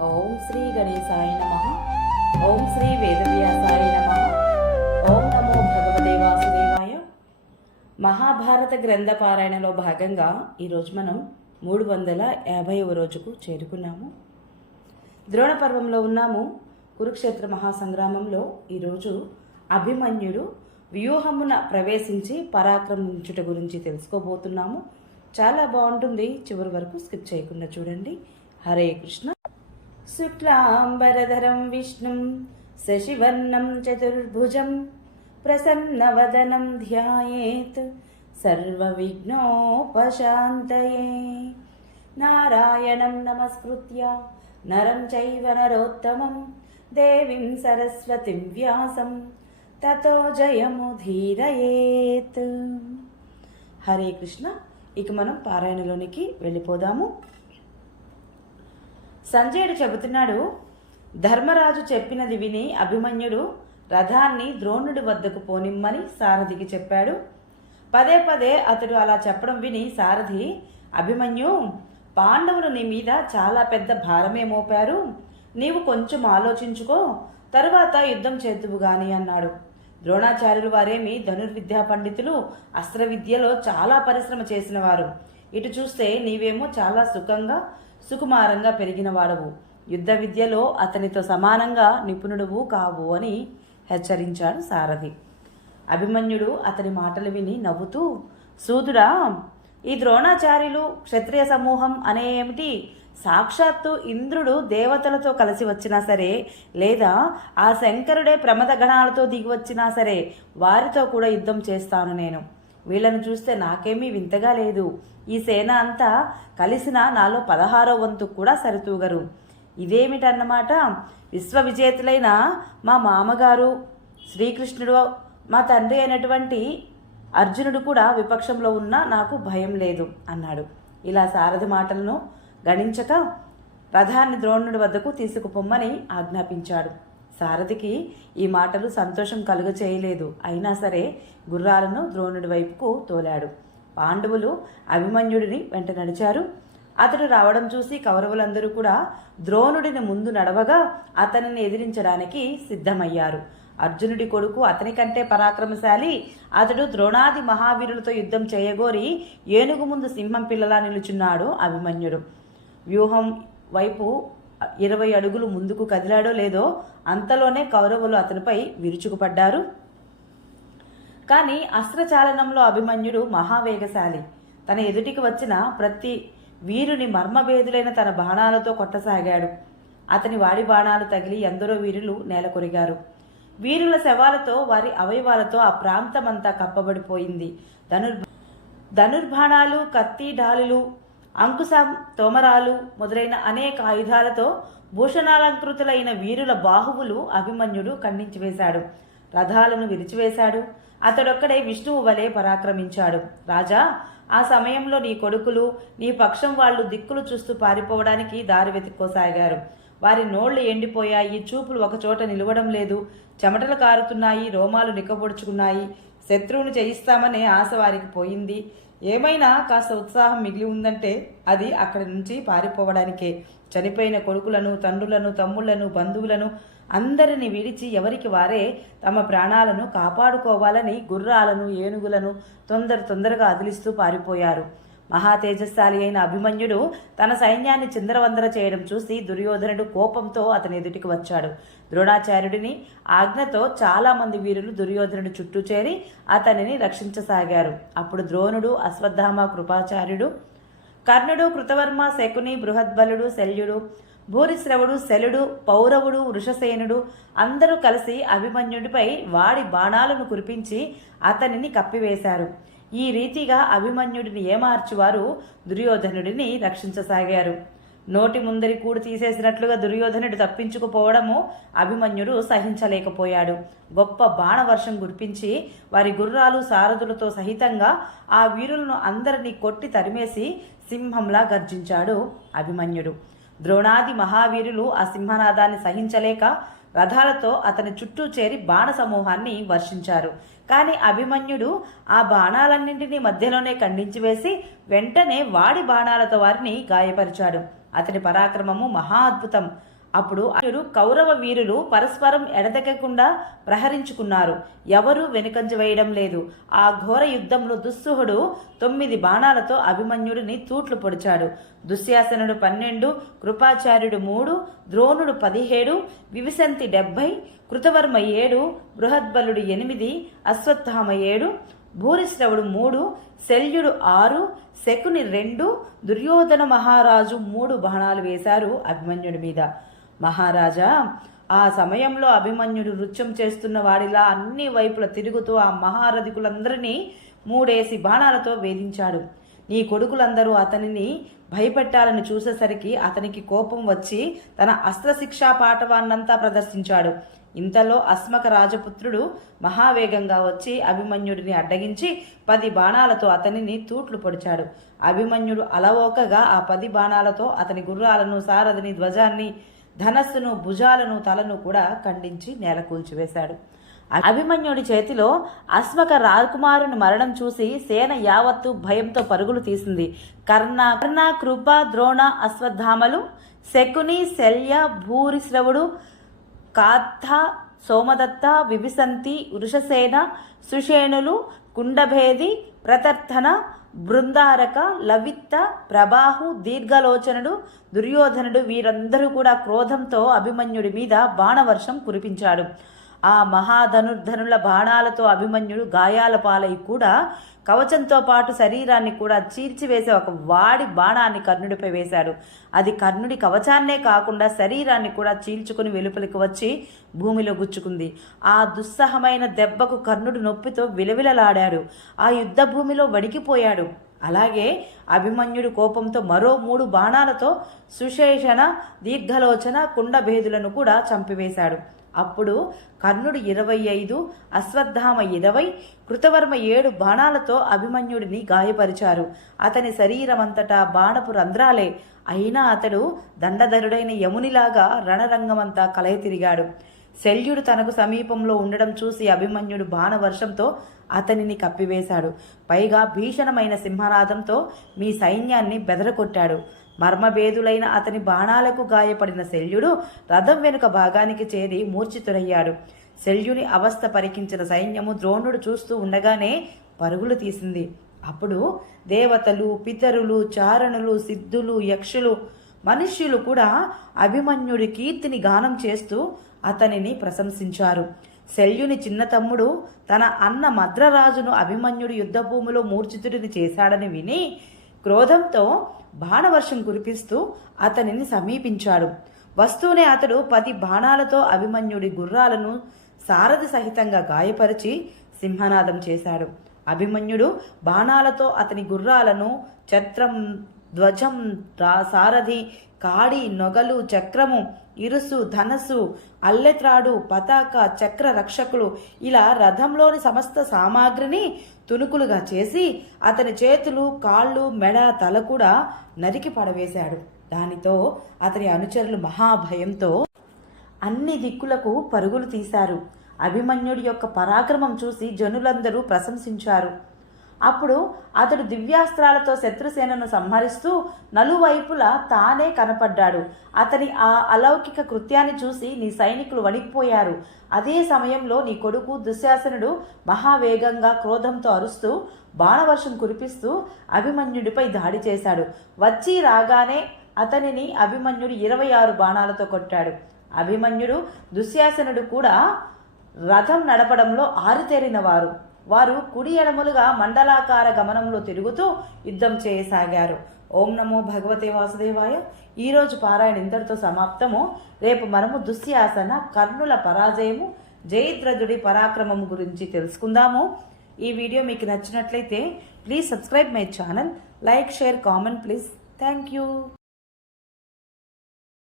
ఓం శ్రీ గణేశాయ నమ. ఓం శ్రీ వేదవ్యాసాయ నమ. ఓం నమో భగవతే వాసుదేవాయ. మహాభారత గ్రంథ పారాయణలో భాగంగా ఈరోజు మనం మూడు వందల యాభైవ రోజుకు చేరుకున్నాము. ద్రోణ పర్వంలో ఉన్నాము. కురుక్షేత్ర మహాసంగ్రామంలో ఈరోజు అభిమన్యుడు వ్యూహమున ప్రవేశించి పరాక్రమించుట గురించి తెలుసుకోబోతున్నాము. చాలా బాగుంటుంది. చివరి వరకు స్కిప్ చేయకుండా చూడండి. హరే కృష్ణ. శుక్లాంబరధరం విష్ణుం శశివర్ణం చతుర్భుజం ప్రసన్నవదనం ధ్యాయేత్ సర్వవిఘ్నోపశాంతయే. నారాయణం నమస్కృత్య నరం చైవ నరోత్తమం దేవీం సరస్వతిం వ్యాసం తతో జయముధీరయేత్ హరే కృష్ణ ఇక మనం పారాయణలోనికి వెళ్ళిపోదాము. సంజయుడు చెబుతున్నాడు ధర్మరాజు చెప్పినది విని అభిమన్యుడు రథాన్ని ద్రోణుడి వద్దకు పోనిమ్మని సారథికి చెప్పాడు. పదే పదే అతడు అలా చెప్పడం విని సారథి అభిమన్యు పాండవులు నీ మీద చాలా పెద్ద భారమే మోపారు. నీవు కొంచెం ఆలోచించుకో. తరువాత యుద్ధం చేద్దువు గాని అన్నాడు. ద్రోణాచార్యులు వారేమి ధనుర్విద్యా పండితులు అస్త్ర విద్యలో చాలా పరిశ్రమ చేసిన వారు ఇటు చూస్తే నీవేమో చాలా సుఖంగా సుకుమారంగా పెరిగిన వాడవు. యుద్ధ విద్యలో అతనితో సమానంగా నిపుణుడువు కావు అని హెచ్చరించాడు సారథి. అభిమన్యుడు అతని మాటలు విని నవ్వుతూ సూదుడా ఈ ద్రోణాచార్యులు క్షత్రియ సమూహం అనే ఏమిటి? సాక్షాత్తు ఇంద్రుడు దేవతలతో కలిసి వచ్చినా సరే లేదా ఆ శంకరుడే ప్రమద గణాలతో దిగి వచ్చినా సరే వారితో కూడా యుద్ధం చేస్తాను నేను. వీళ్ళను చూస్తే నాకేమీ వింతగా లేదు. ఈ సేన అంతా కలిసిన నాలో పదహారో వంతు కూడా సరితూగరు. ఇదేమిటన్నమాట? విశ్వవిజేతులైన మా మామగారు శ్రీకృష్ణుడు మా తండ్రి అయినటువంటి అర్జునుడు కూడా విపక్షంలో ఉన్నా నాకు భయం లేదు అన్నాడు. ఇలా సారథి మాటలను గణించక రథాన్ని ద్రోణుడి వద్దకు తీసుకుపొమ్మని ఆజ్ఞాపించాడు. సారథికి ఈ మాటలు సంతోషం కలుగ చేయలేదు. అయినా సరే గుర్రాలను ద్రోణుడి వైపుకు తోలాడు. పాండవులు అభిమన్యుడిని వెంట నడిచారు. అతడు రావడం చూసి కౌరవులందరూ కూడా ద్రోణుడిని ముందు నడవగా అతనిని ఎదిరించడానికి సిద్ధమయ్యారు. అర్జునుడి కొడుకు అతని కంటే పరాక్రమశాలి. అతడు ద్రోణాది మహావీరులతో యుద్ధం చేయగోరి ఏనుగు ముందు సింహం పిల్లలా నిలుచున్నాడు అభిమన్యుడు. వ్యూహం వైపు ఇరవై అడుగులు ముందుకు కదిలాడో లేదో అంతలోనే కౌరవులు అతనిపై విరుచుకుపడ్డారు. కానీ అస్త్రచాలనంలో అభిమన్యుడు మహావేగశాలి. తన ఎదుటికి వచ్చిన ప్రతి వీరుని మర్మభేదులైన తన బాణాలతో కొట్టసాగాడు. అతని వాడి బాణాలు తగిలి ఎందరో వీరులు నేలకొరిగారు. వీరుల శవాలతో వారి అవయవాలతో ఆ ప్రాంతమంతా కప్పబడిపోయింది. ధనుర్ ధనుర్బాణాలు కత్తి డాలులు అంకుశం తోమరాలు మొదలైన అనేక ఆయుధాలతో భూషణాలంకృతులైన వీరుల బాహువులు అభిమన్యుడు ఖండించి వేశాడు రథాలను విరిచివేశాడు. అతడొక్కడే విష్ణువు వలె పరాక్రమించాడు. రాజా ఆ సమయంలో నీ కొడుకులు నీ పక్షం వాళ్ళు దిక్కులు చూస్తూ పారిపోవడానికి దారి వెతుక్కోసాగారు వారి నోళ్ళు ఎండిపోయాయి. చూపులు ఒకచోట నిలవడం లేదు. చెమటలు కారుతున్నాయి. రోమాలు నిక్కబొడుచుకున్నాయి. శత్రువును జయిస్తామనే ఆశ వారికి పోయింది. ఏమైనా కాస్త ఉత్సాహం మిగిలి ఉందంటే అది అక్కడి నుంచి పారిపోవడానికే. చనిపోయిన కొడుకులను తండ్రులను తమ్ముళ్ళను బంధువులను అందరిని విడిచి ఎవరికి వారే తమ ప్రాణాలను కాపాడుకోవాలని గుర్రాలను ఏనుగులను తొందర తొందరగా అదిలిస్తూ పారిపోయారు. మహా తేజస్శాలి అయిన అభిమన్యుడు తన సైన్యాన్ని చిందరవందర చేయడం చూసి దుర్యోధనుడు కోపంతో అతని ఎదుటికి వచ్చాడు. ద్రోణాచార్యుడిని ఆజ్ఞతో చాలా మంది వీరులు దుర్యోధనుడు చుట్టూ చేరి అతనిని రక్షించసాగారు. అప్పుడు ద్రోణుడు అశ్వత్థామ కృపాచార్యుడు కర్ణుడు కృతవర్మ శకుని బృహద్బలుడు శల్యుడు భూరిశ్రవుడు శలుడు పౌరవుడు వృషసేనుడు అందరూ కలిసి అభిమన్యుడిపై వాడి బాణాలను కురిపించి అతనిని కప్పివేశారు. ఈ రీతిగా అభిమన్యుడిని ఏమార్చువారు దుర్యోధనుడిని రక్షించసాగారు. నోటి ముందరి కూడు తీసేసినట్లుగా దుర్యోధనుడు తప్పించుకుపోవడము అభిమన్యుడు సహించలేకపోయాడు. గొప్ప బాణవర్షం గురిపించి వారి గుర్రాలు సారథులతో సహితంగా ఆ వీరులను అందరినీ కొట్టి తరిమేసి సింహంలా గర్జించాడు అభిమన్యుడు. ద్రోణాది మహావీరులు ఆ సింహనాదాన్ని సహించలేక రథాలతో అతని చుట్టూ చేరి బాణ సమూహాన్ని వర్షించారు. కానీ అభిమన్యుడు ఆ బాణాలన్నింటినీ మధ్యలోనే ఖండించి వేసి వెంటనే వాడి బాణాలతో వారిని గాయపరిచాడు. అతని పరాక్రమము మహా అద్భుతం. అప్పుడు అర్జునుడు కౌరవ వీరులు పరస్పరం ఎడదెక్కకుండా ప్రహరించుకున్నారు. ఎవరూ వెనుకంజ వేయడం లేదు. ఆ ఘోర యుద్ధంలో దుస్సుహుడు తొమ్మిది బాణాలతో అభిమన్యుడిని తూట్లు పొడిచాడు. దుశ్శాసనుడు పన్నెండు కృపాచార్యుడు మూడు ద్రోణుడు పదిహేడు వివిసంతి డెబ్బై కృతవర్మ ఏడు బృహద్బలుడు ఎనిమిది అశ్వత్థామ ఏడు భూరిశ్రవుడు మూడు శల్యుడు ఆరు శకుని రెండు దుర్యోధన మహారాజు మూడు బాణాలు వేశారు అభిమన్యుడి మీద. మహారాజా ఆ సమయంలో అభిమన్యుడు నృత్యం చేస్తున్న వాడిలా అన్ని వైపుల తిరుగుతూ ఆ మహారథికులందరినీ మూడేసి బాణాలతో వేధించాడు. నీ కొడుకులందరూ అతనిని భయపెట్టాలని చూసేసరికి అతనికి కోపం వచ్చి తన అస్త్రశిక్షా పాఠవాన్నంతా ప్రదర్శించాడు. ఇంతలో అస్మక రాజపుత్రుడు మహావేగంగా వచ్చి అభిమన్యుడిని అడ్డగించి పది బాణాలతో అతనిని తూట్లు పొడిచాడు. అభిమన్యుడు అలవోకగా ఆ పది బాణాలతో అతని గుర్రాలను సారథిని ధ్వజాన్ని ధనస్సును భుజాలను తలను కూడా ఖండించి నేల కూల్చివేశాడు. అభిమన్యుడి చేతిలో అస్మక రాకుమారుని మరణం చూసి సేన యావత్తు భయంతో పరుగులు తీసింది. కర్ణ కర్ణ కృప ద్రోణ అశ్వత్థామలు శకుని శల్య భూరిశ్రవుడు కాథ సోమదత్త విభిసంతి వృషసేన సుషేణులు కుండభేది ప్రతర్థన బృందారక లవిత్త ప్రభాహు దీర్ఘలోచనుడు దుర్యోధనుడు వీరందరూ కూడా క్రోధంతో అభిమన్యుడి మీద బాణవర్షం కురిపించాడు. ఆ మహాధనుర్ధనుల బాణాలతో అభిమన్యుడు గాయాల పాలై కూడా కవచంతో పాటు శరీరాన్ని కూడా చీల్చివేసే ఒక వాడి బాణాన్ని కర్ణుడిపై వేశాడు. అది కర్ణుడి కవచాన్నే కాకుండా శరీరాన్ని కూడా చీల్చుకుని వెలుపలికి వచ్చి భూమిలో గుచ్చుకుంది. ఆ దుస్సహమైన దెబ్బకు కర్ణుడు నొప్పితో విలవిలలాడాడు. ఆ యుద్ధ భూమిలో వడికిపోయాడు అలాగే అభిమన్యుడు కోపంతో మరో మూడు బాణాలతో సుశేషణ దీర్ఘలోచన కుండభేదులను కూడా చంపివేశాడు. అప్పుడు కర్ణుడు ఇరవై ఐదు అశ్వత్థామ ఇరవై కృతవర్మ ఏడు బాణాలతో అభిమన్యుడిని గాయపరిచారు. అతని శరీరమంతటా బాణపు రంధ్రాలే. అయినా అతడు దండధరుడైన యమునిలాగా రణరంగమంతా కలయ తిరిగాడు శల్యుడు తనకు సమీపంలో ఉండడం చూసి అభిమన్యుడు బాణవర్షంతో అతనిని కప్పివేశాడు. పైగా భీషణమైన సింహనాదంతో మీ సైన్యాన్ని బెదరకొట్టాడు మర్మభేదులైన అతని బాణాలకు గాయపడిన శల్యుడు రథం వెనుక భాగానికి చేరి మూర్ఛితుడయ్యాడు. శల్యుని అవస్థ పరికించిన సైన్యము ద్రోణుడు చూస్తూ ఉండగానే పరుగులు తీసింది. అప్పుడు దేవతలు పితరులు చారణులు సిద్ధులు యక్షులు మనుష్యులు కూడా అభిమన్యుడి కీర్తిని గానం చేస్తూ అతనిని ప్రశంసించారు. శల్యుని చిన్న తమ్ముడు తన అన్న మద్రరాజును అభిమన్యుడు యుద్ధభూమిలో మూర్ఛితుడిని చేశాడని విని క్రోధంతో బాణవర్షం కురిపిస్తూ అతనిని సమీపించాడు. వస్తూనే అతడు పది బాణాలతో అభిమన్యుడి గుర్రాలను సారథి సహితంగా గాయపరిచి సింహనాదం చేశాడు. అభిమన్యుడు బాణాలతో అతని గుర్రాలను ఛత్రం ధ్వజం రా సారథి కాడి నొగలు చక్రము ఇరుసు ధనస్సు అల్లెత్రాడు పతాక చక్ర రక్షకులు ఇలా రథంలోని సమస్త సామాగ్రిని తునుకులుగా చేసి అతని చేతులు కాళ్ళు మెడ తల కూడా నరికి పడవేశాడు. దానితో అతని అనుచరులు మహాభయంతో అన్ని దిక్కులకు పరుగులు తీశారు. అభిమన్యుడి యొక్క పరాక్రమం చూసి జనులందరూ ప్రశంసించారు. అప్పుడు అతడు దివ్యాస్త్రాలతో శత్రుసేనను సంహరిస్తూ నలువైపులా తానే కనపడ్డాడు. అతని ఆ అలౌకిక కృత్యాన్ని చూసి నీ సైనికులు వణికిపోయారు. అదే సమయంలో నీ కొడుకు దుశ్శాసనుడు మహావేగంగా క్రోధంతో అరుస్తూ బాణవర్షం కురిపిస్తూ అభిమన్యుడిపై దాడి చేశాడు. వచ్చి రాగానే అతనిని అభిమన్యుడు ఇరవై ఆరు బాణాలతో కొట్టాడు. అభిమన్యుడు దుశ్శాసనుడు కూడా రథం నడపడంలో ఆరితేరిన వారు వారు కుడి ఎడమలుగా మండలాకార గమనంలో తిరుగుతూ యుద్ధం చేయసాగారు. ఓం నమో భగవతే వాసుదేవాయ. ఈరోజు పారాయణ ఇంతటితో సమాప్తము. రేపు మనము దుశ్యాసన కర్ణుల పరాజయము జయద్రథుడి పరాక్రమం గురించి తెలుసుకుందాము. ఈ వీడియో మీకు నచ్చినట్లయితే please subscribe my channel. Like share comment please. Thank you.